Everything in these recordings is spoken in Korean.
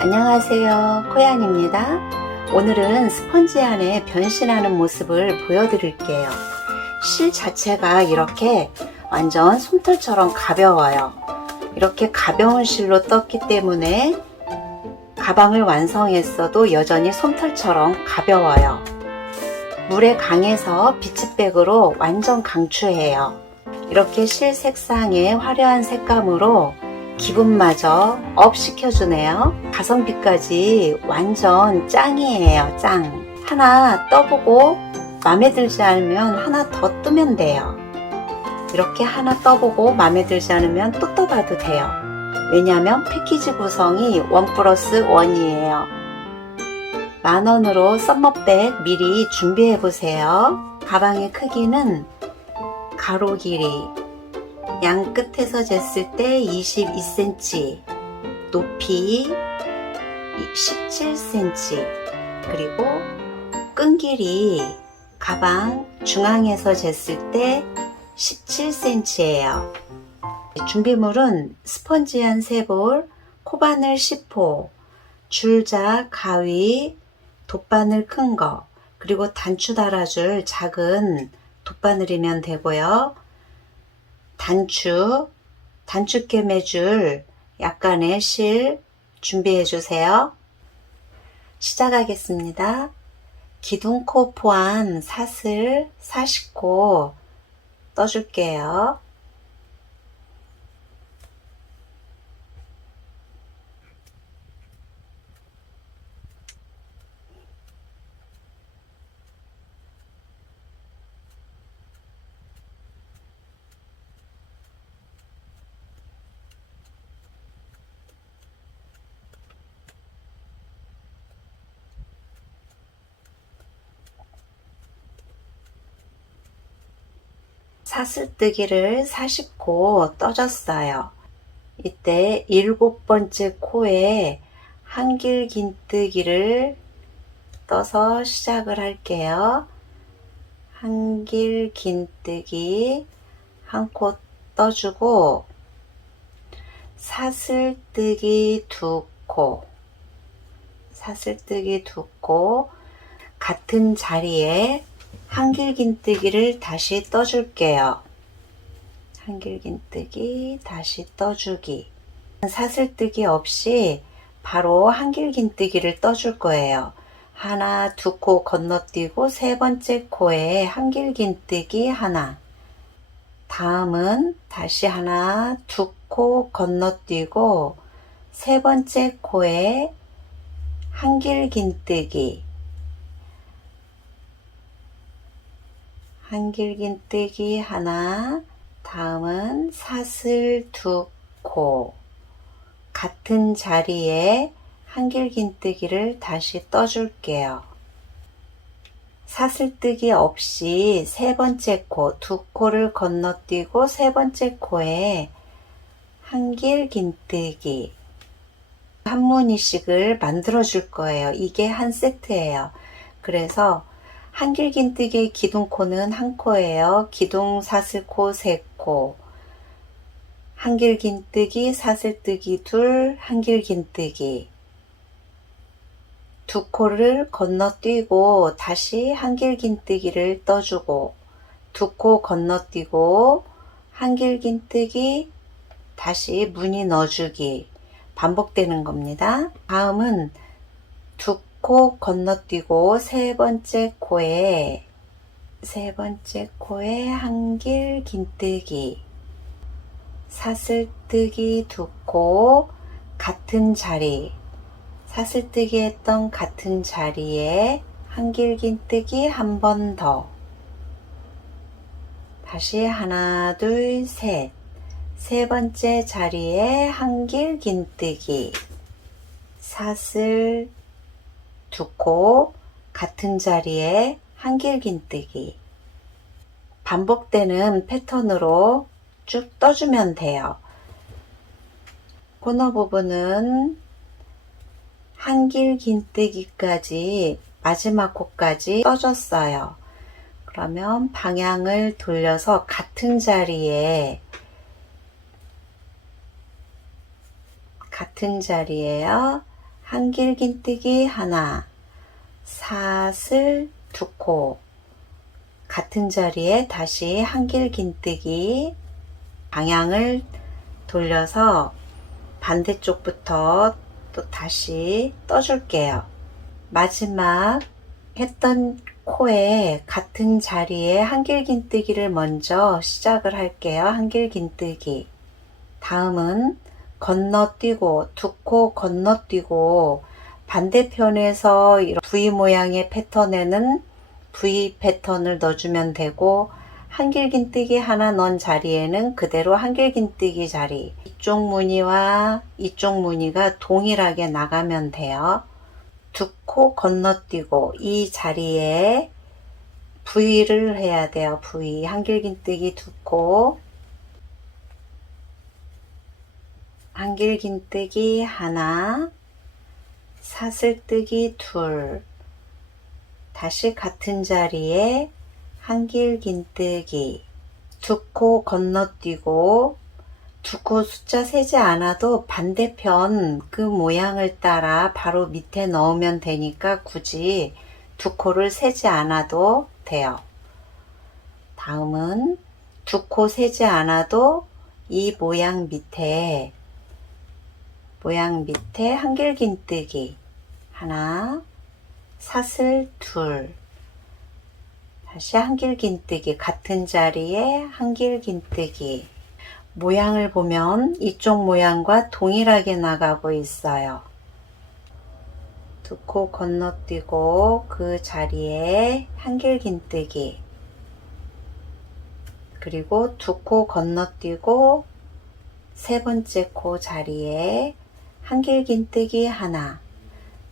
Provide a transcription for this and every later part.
안녕하세요, 코얀입니다. 오늘은 스펀지 안에 변신하는 모습을 보여드릴게요. 실 자체가 이렇게 완전 솜털처럼 가벼워요. 이렇게 가벼운 실로 떴기 때문에 가방을 완성했어도 여전히 솜털처럼 가벼워요. 물에 강해서 비치백으로 완전 강추해요. 이렇게 실 색상의 화려한 색감으로 기분마저 업 시켜주네요. 가성비까지 완전 짱이에요. 짱. 하나 떠보고 마음에 들지 않으면 하나 더 뜨면 돼요. 이렇게 하나 떠보고 마음에 들지 않으면 또 떠봐도 돼요. 왜냐하면 패키지 구성이 1+1이에요 10,000원으로 썸머백 미리 준비해보세요. 가방의 크기는 가로 길이 양 끝에서 쟀을 때 22cm, 높이 17cm, 그리고 끈 길이 가방 중앙에서 쟀을 때 17cm예요. 준비물은 스펀지한 3볼, 코바늘 10호, 줄자, 가위, 돗바늘 큰 거, 그리고 단추 달아줄 작은 돗바늘이면 되고요. 단추깨 매줄 약간의 실 준비해 주세요. 시작하겠습니다. 기둥코 포함 사슬 40코 떠줄게요. 사슬뜨기를 40코 떠줬어요. 이때 7번째 코에 한길긴뜨기를 떠서 시작을 할게요. 한길긴뜨기 한 코 떠주고 사슬뜨기 2코, 사슬뜨기 2코, 같은 자리에 한길긴뜨기를 다시 떠줄게요. 한길긴뜨기 다시 떠주기. 사슬뜨기 없이 바로 한길긴뜨기를 떠줄 거예요. 하나, 2코 건너뛰고 3번째 코에 한길긴뜨기 하나. 다음은 다시 하나, 2코 건너뛰고 3번째 코에 한길긴뜨기, 한길긴뜨기 하나. 다음은 사슬 2코, 같은 자리에 한길긴뜨기를 다시 떠줄게요. 사슬뜨기 없이 3번째 코, 2코를 건너뛰고 3번째 코에 한길긴뜨기 한 무늬씩을 만들어 줄 거예요. 이게 한 세트예요. 그래서 한길긴뜨기의 기둥코는 한 코예요. 기둥 사슬코 3코, 한길긴뜨기 사슬뜨기 2, 한길긴뜨기 2코를 건너뛰고 다시 한길긴뜨기를 떠주고 2코 건너뛰고 한길긴뜨기 다시 무늬 넣어주기 반복되는 겁니다. 다음은 2코 건너뛰고 3번째 코에 한길긴뜨기, 사슬뜨기 2코, 같은 자리, 사슬뜨기 했던 같은 자리에 한길긴뜨기 한 번 더. 다시 하나, 둘, 셋. 3번째 자리에 한길긴뜨기, 사슬 2코, 같은 자리에 한길긴뜨기. 반복되는 패턴으로 쭉 떠주면 돼요. 코너 부분은 한길긴뜨기까지 마지막 코까지 떠줬어요. 그러면 방향을 돌려서 같은 자리에 같은 자리에요. 한길긴뜨기 하나, 사슬 두 코, 같은 자리에 다시 한길긴뜨기, 방향을 돌려서 반대쪽부터 또 다시 떠줄게요. 마지막 했던 코에 같은 자리에 한길긴뜨기를 먼저 시작을 할게요. 한길긴뜨기. 다음은 건너뛰고 두 코 건너뛰고 반대편에서 이런 V 모양의 패턴에는 V 패턴을 넣어주면 되고, 한길긴뜨기 하나 넣은 자리에는 그대로 한길긴뜨기 자리, 이쪽 무늬와 이쪽 무늬가 동일하게 나가면 돼요. 두 코 건너뛰고 이 자리에 V를 해야 돼요. V, 한길긴뜨기 두 코, 한길긴뜨기 하나, 사슬뜨기 둘, 다시 같은 자리에 한길긴뜨기, 두 코 건너뛰고, 두 코 숫자 세지 않아도 반대편 그 모양을 따라 바로 밑에 넣으면 되니까 굳이 두 코를 세지 않아도 돼요. 다음은 두 코 세지 않아도 이 모양 밑에 한길긴뜨기 하나, 사슬 둘, 다시 한길긴뜨기, 같은 자리에 한길긴뜨기. 모양을 보면 이쪽 모양과 동일하게 나가고 있어요. 두 코 건너뛰고 그 자리에 한길긴뜨기, 그리고 두 코 건너뛰고 세 번째 코 자리에 한길긴뜨기 하나,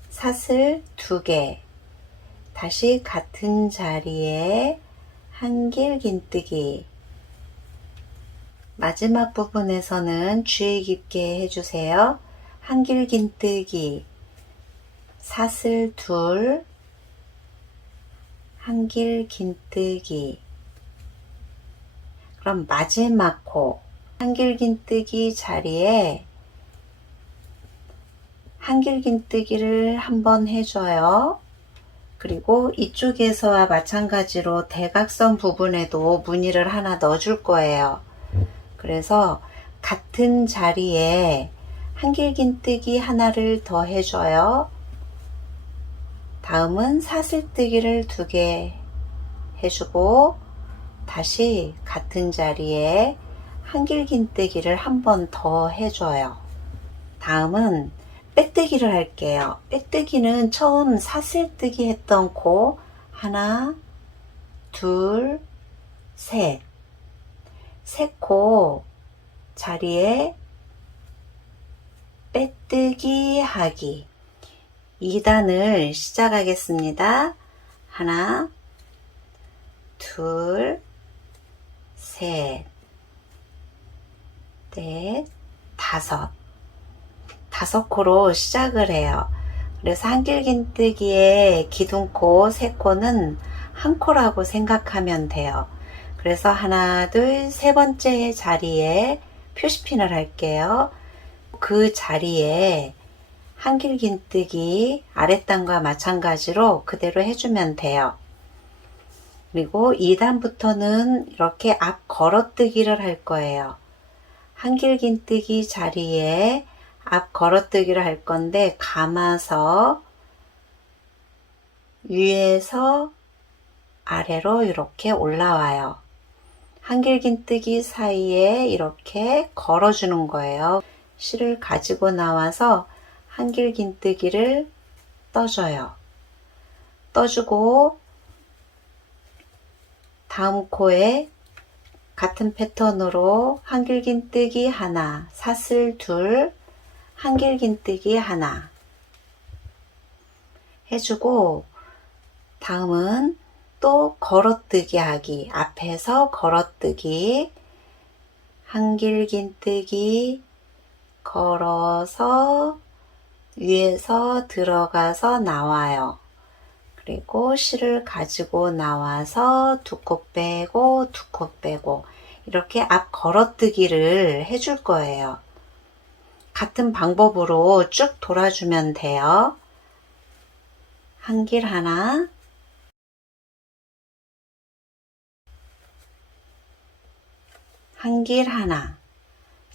사슬 두 개, 다시 같은 자리에 한길긴뜨기. 마지막 부분에서는 주의 깊게 해주세요. 한길긴뜨기, 사슬 둘, 한길긴뜨기. 그럼 마지막 코 한길긴뜨기 자리에 한길긴뜨기를 한번 해줘요. 그리고 이쪽에서와 마찬가지로 대각선 부분에도 무늬를 하나 넣어줄 거예요. 그래서 같은 자리에 한길긴뜨기 하나를 더 해줘요. 다음은 사슬뜨기를 두 개 해주고 다시 같은 자리에 한길긴뜨기를 한 번 더 해줘요. 다음은 빼뜨기를 할게요. 빼뜨기는 처음 사슬뜨기 했던 코 하나, 둘, 셋, 세 코 자리에 빼뜨기 하기. 2단을 시작하겠습니다. 하나, 둘, 셋, 넷, 다섯. 다섯 코로 시작을 해요. 그래서 한길긴뜨기의 기둥코 세 코는 한 코라고 생각하면 돼요. 그래서 하나, 둘, 세 번째 자리에 표시핀을 할게요. 그 자리에 한길긴뜨기 아랫단과 마찬가지로 그대로 해주면 돼요. 그리고 2단부터는 이렇게 앞 걸어뜨기를 할 거예요. 한길긴뜨기 자리에 앞 걸어뜨기를 할 건데, 감아서 위에서 아래로 이렇게 올라와요. 한길긴뜨기 사이에 이렇게 걸어주는 거예요. 실을 가지고 나와서 한길긴뜨기를 떠줘요. 떠주고 다음 코에 같은 패턴으로 한길긴뜨기 하나, 사슬 둘, 한길긴뜨기 하나 해주고, 다음은 또 걸어뜨기 하기. 앞에서 걸어뜨기, 한길긴뜨기 걸어서 위에서 들어가서 나와요. 그리고 실을 가지고 나와서 두 코 빼고 두 코 빼고 이렇게 앞 걸어뜨기를 해줄 거예요. 같은 방법으로 쭉 돌아주면 돼요. 한 길 하나, 한 길 하나.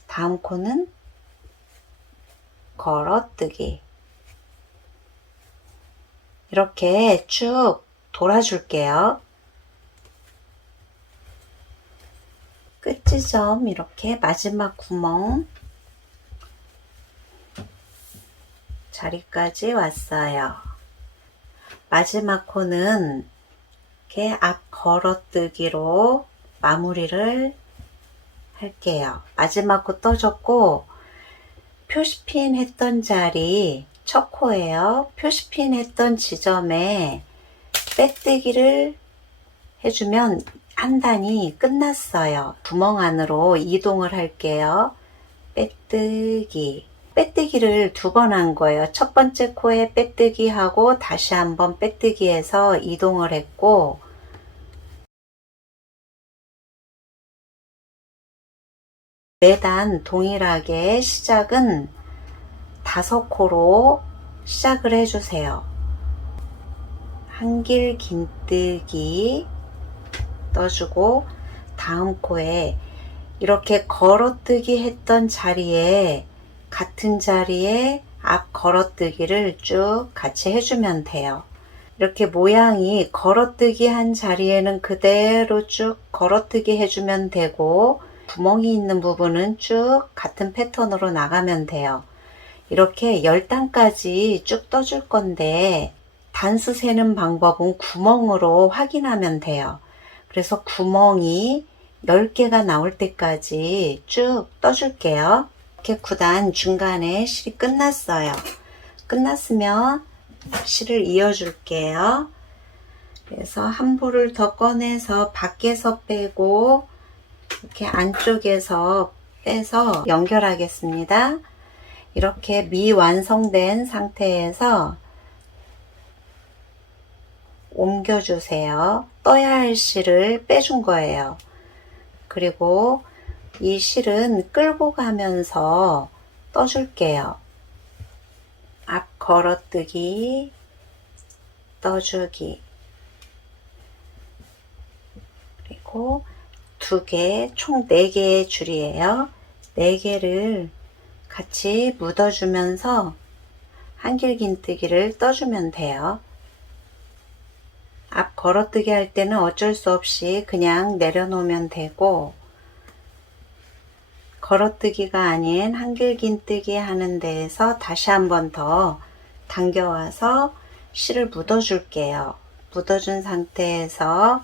다음 코는 걸어뜨기. 이렇게 쭉 돌아줄게요. 끝지점 이렇게 마지막 구멍 자리까지 왔어요. 마지막 코는 이렇게 앞 걸어뜨기로 마무리를 할게요. 마지막 코 떠줬고 표시핀 했던 자리 첫 코예요. 표시핀 했던 지점에 빼뜨기를 해주면 한 단이 끝났어요. 구멍 안으로 이동을 할게요. 빼뜨기. 빼뜨기를 두 번 한 거예요. 첫 번째 코에 빼뜨기 하고 다시 한번 빼뜨기 해서 이동을 했고, 매단 동일하게 시작은 5코로 시작을 해주세요. 한길 긴뜨기 떠주고 다음 코에 이렇게 걸어뜨기 했던 자리에 같은 자리에 앞 걸어뜨기를 쭉 같이 해주면 돼요. 이렇게 모양이 걸어뜨기 한 자리에는 그대로 쭉 걸어뜨기 해주면 되고 구멍이 있는 부분은 쭉 같은 패턴으로 나가면 돼요. 이렇게 10단까지 쭉 떠줄 건데 단수 세는 방법은 구멍으로 확인하면 돼요. 그래서 구멍이 10개가 나올 때까지 쭉 떠줄게요. 이렇게 9단 중간에 실이 끝났어요. 끝났으면 실을 이어줄게요. 그래서 한 볼을 더 꺼내서 밖에서 빼고 이렇게 안쪽에서 빼서 연결하겠습니다. 이렇게 미완성된 상태에서 옮겨주세요. 떠야 할 실을 빼준 거예요. 그리고 이 실은 끌고 가면서 떠줄게요. 앞 걸어뜨기, 떠주기. 그리고 총 4개의 줄이에요. 4개를 같이 묻어주면서 한길긴뜨기를 떠주면 돼요. 앞 걸어뜨기 할 때는 어쩔 수 없이 그냥 내려놓으면 되고, 걸어뜨기가 아닌 한길긴뜨기 하는 데에서 다시 한 번 더 당겨와서 실을 묻어줄게요. 묻어준 상태에서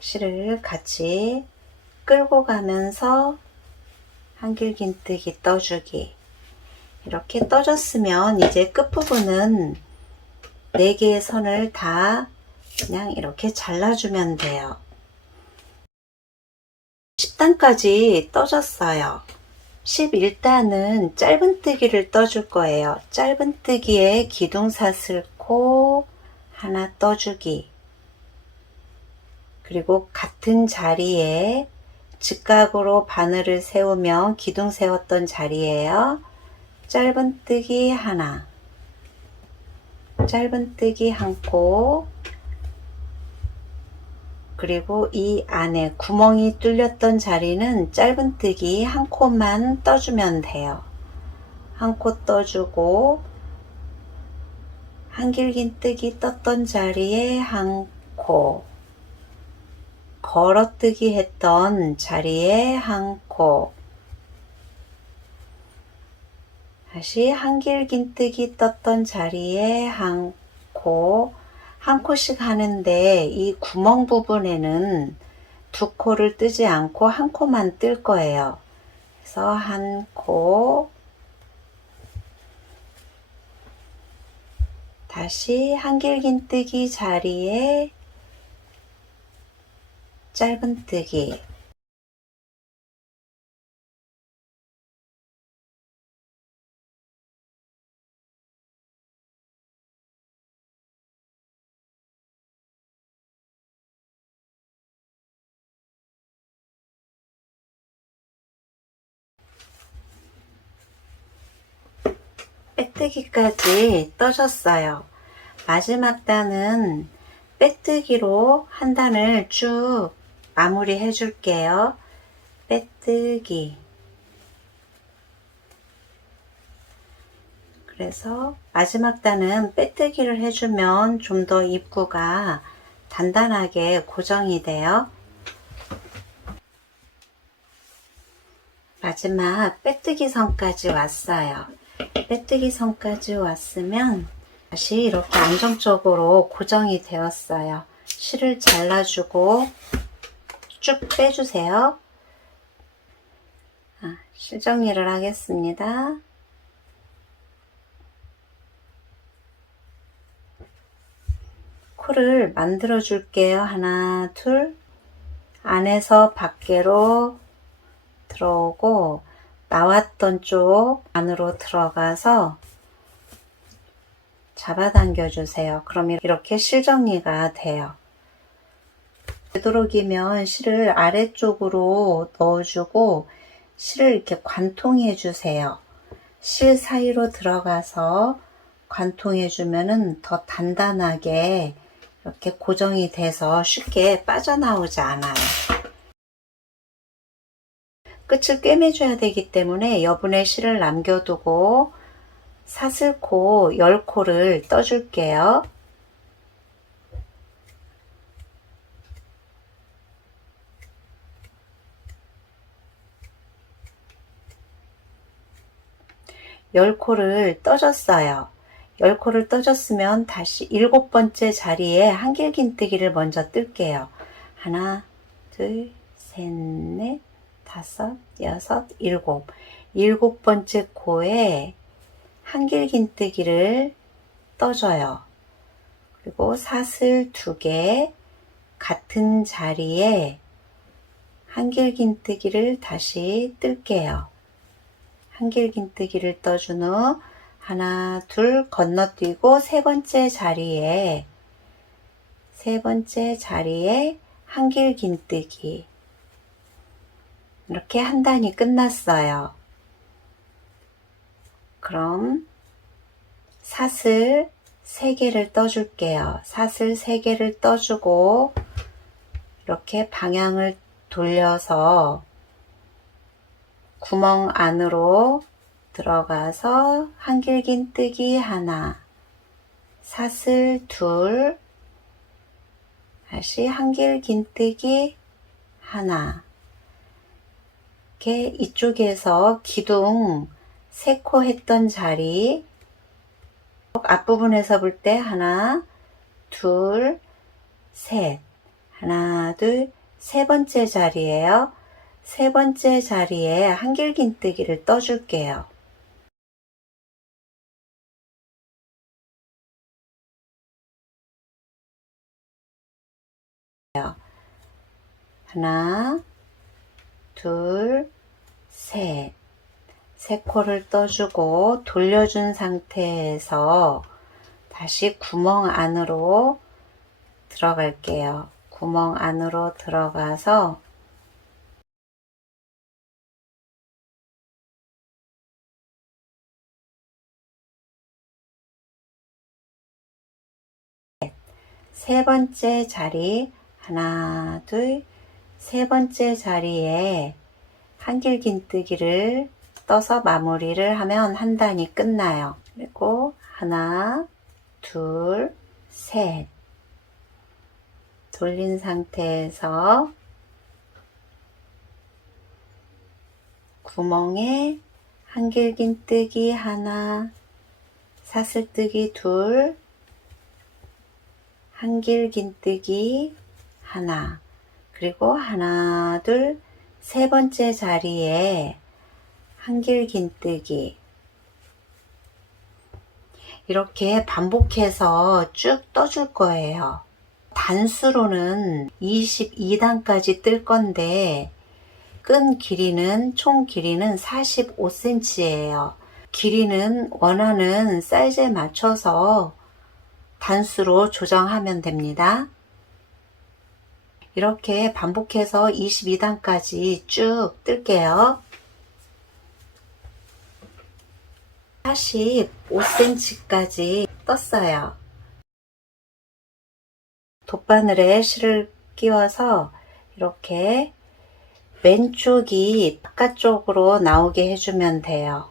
실을 같이 끌고 가면서 한길긴뜨기 떠주기. 이렇게 떠줬으면 이제 끝부분은 4개의 선을 다 그냥 이렇게 잘라주면 돼요. 10단까지 떠줬어요. 11단은 짧은뜨기를 떠줄 거예요. 짧은뜨기에 기둥사슬코 하나 떠주기. 그리고 같은 자리에 직각으로 바늘을 세우면 기둥 세웠던 자리에요. 짧은뜨기 하나, 짧은뜨기 한 코, 그리고 이 안에 구멍이 뚫렸던 자리는 짧은뜨기 한 코만 떠주면 돼요. 한 코 떠주고 한길긴뜨기 떴던 자리에 한 코, 걸어뜨기 했던 자리에 한 코, 다시 한길긴뜨기 떴던 자리에 한 코, 한 코씩 하는데 이 구멍 부분에는 2코를 뜨지 않고 한 코만 뜰 거예요. 그래서 한 코, 다시 한길긴뜨기 자리에 짧은뜨기, 빼뜨기까지 떠줬어요. 마지막 단은 빼뜨기로 한 단을 쭉 마무리 해줄게요. 빼뜨기. 그래서 마지막 단은 빼뜨기를 해주면 좀 더 입구가 단단하게 고정이 돼요. 마지막 빼뜨기 선까지 왔어요. 빼뜨기 선까지 왔으면 다시 이렇게 안정적으로 고정이 되었어요. 실을 잘라주고 쭉 빼주세요. 실 정리를 하겠습니다. 코를 만들어 줄게요. 하나, 둘. 안에서 밖으로 들어오고 나왔던 쪽 안으로 들어가서 잡아당겨 주세요. 그럼 이렇게 실 정리가 돼요. 되도록이면 실을 아래쪽으로 넣어주고 실을 이렇게 관통해 주세요. 실 사이로 들어가서 관통해 주면은 더 단단하게 이렇게 고정이 돼서 쉽게 빠져나오지 않아요. 끝을 꿰매줘야 되기 때문에 여분의 실을 남겨두고 사슬코 10코를 떠줄게요. 열 코를 떠줬어요. 10코를 떠줬으면 다시 7번째 자리에 한길긴뜨기를 먼저 뜰게요. 하나, 둘, 셋, 넷, 다섯, 여섯, 일곱. 7번째 코에 한길긴뜨기를 떠줘요. 그리고 사슬 2개 같은 자리에 한길긴뜨기를 다시 뜰게요. 한길긴뜨기를 떠준 후 하나, 둘 건너뛰고 세 번째 자리에 한길긴뜨기. 이렇게 한 단이 끝났어요. 그럼 사슬 3개를 떠줄게요. 사슬 3개를 떠주고 이렇게 방향을 돌려서 구멍 안으로 들어가서 한길긴뜨기 하나, 사슬 2, 다시 한길긴뜨기 하나. 이렇게 이쪽에서 기둥 3코 했던 자리 앞부분에서 볼 때 하나, 둘, 셋. 하나, 둘, 세 번째 자리예요. 세 번째 자리에 한길긴뜨기를 떠줄게요. 하나, 둘, 셋. 3코를 떠주고 돌려준 상태에서 다시 구멍 안으로 들어갈게요. 구멍 안으로 들어가서 세 번째 자리 하나, 둘, 세 번째 자리에 한길긴뜨기를 떠서 마무리를 하면 한 단이 끝나요. 그리고 하나, 둘, 셋. 돌린 상태에서 구멍에 한길긴뜨기 하나, 사슬뜨기 둘, 한길긴뜨기 하나, 그리고 하나, 둘, 세 번째 자리에 한길긴뜨기. 이렇게 반복해서 쭉 떠줄 거예요. 단수로는 22단까지 뜰 건데 끈 길이는 총 길이는 45cm예요. 길이는 원하는 사이즈에 맞춰서 단수로 조정하면 됩니다. 이렇게 반복해서 22단까지 쭉 뜰게요. 5cm까지 떴어요. 돗바늘에 실을 끼워서 이렇게 왼쪽이 바깥쪽으로 나오게 해주면 돼요.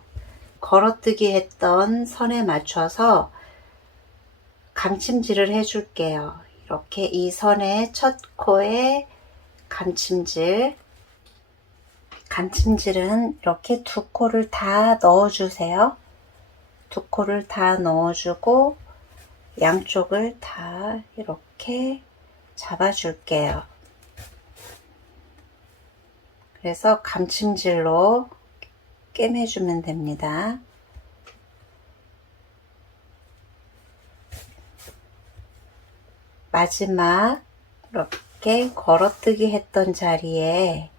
걸어뜨기 했던 선에 맞춰서 감침질을 해줄게요. 이렇게 이 선의 첫 코에 감침질은 이렇게 두 코를 다 넣어주세요. 두 코를 다 넣어주고 양쪽을 다 이렇게 잡아줄게요. 그래서 감침질로 꿰매주면 됩니다. 마지막 이렇게 걸어뜨기 했던 자리에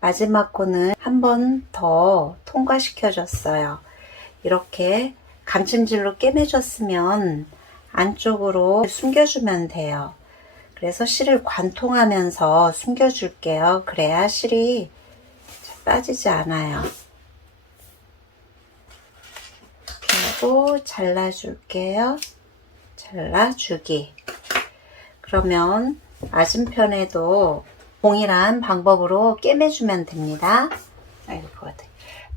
마지막 코는 한 번 더 통과시켜 줬어요. 이렇게 감침질로 꿰매줬으면 안쪽으로 숨겨주면 돼요. 그래서 실을 관통하면서 숨겨줄게요. 그래야 실이 빠지지 않아요. 그리고 잘라줄게요. 잘라주기. 그러면 맞은편에도 동일한 방법으로 꿰매주면 됩니다.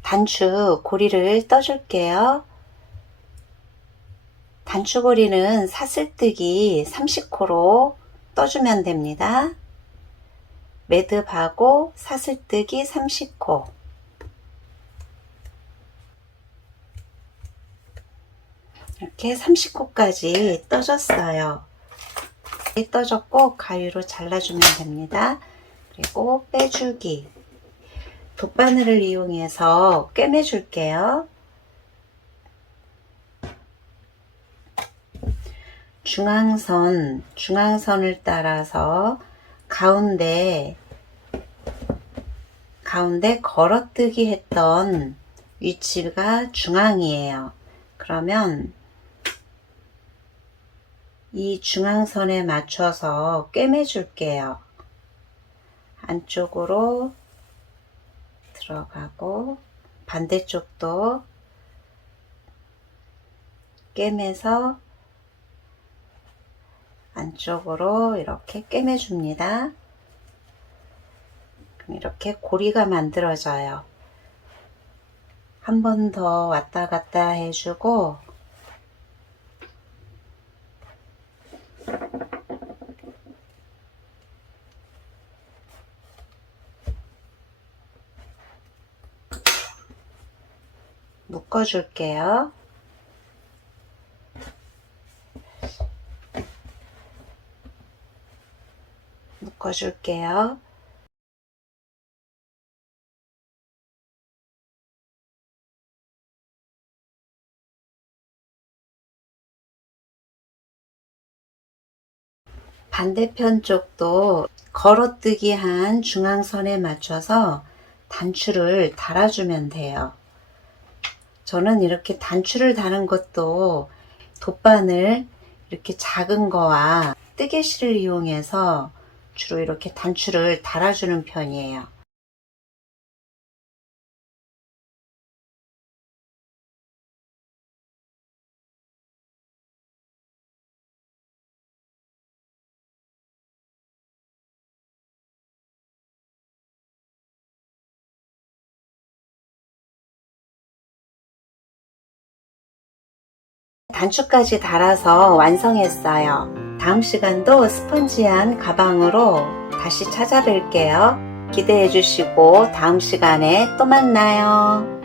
단추 고리를 떠줄게요. 단추고리는 사슬뜨기 30코로 떠주면 됩니다. 매듭하고 사슬뜨기 30코. 이렇게 30코까지 떠줬어요. 떠졌고 가위로 잘라주면 됩니다. 그리고 빼주기. 돗바늘을 이용해서 꿰매줄게요. 중앙선을 따라서 가운데 걸어뜨기 했던 위치가 중앙이에요. 그러면 이 중앙선에 맞춰서 꿰매줄게요. 안쪽으로 들어가고 반대쪽도 꿰매서 안쪽으로 이렇게 꿰매줍니다. 그럼 이렇게 고리가 만들어져요. 한 번 더 왔다 갔다 해주고 묶어줄게요. 묶어줄게요. 반대편 쪽도 걸어뜨기 한 중앙선에 맞춰서 단추를 달아주면 돼요. 저는 이렇게 단추를 다는 것도 돗바늘 이렇게 작은 거와 뜨개실을 이용해서 주로 이렇게 단추를 달아주는 편이에요. 단추까지 달아서 완성했어요. 다음 시간도 스펀지한 가방으로 다시 찾아뵐게요. 기대해 주시고 다음 시간에 또 만나요.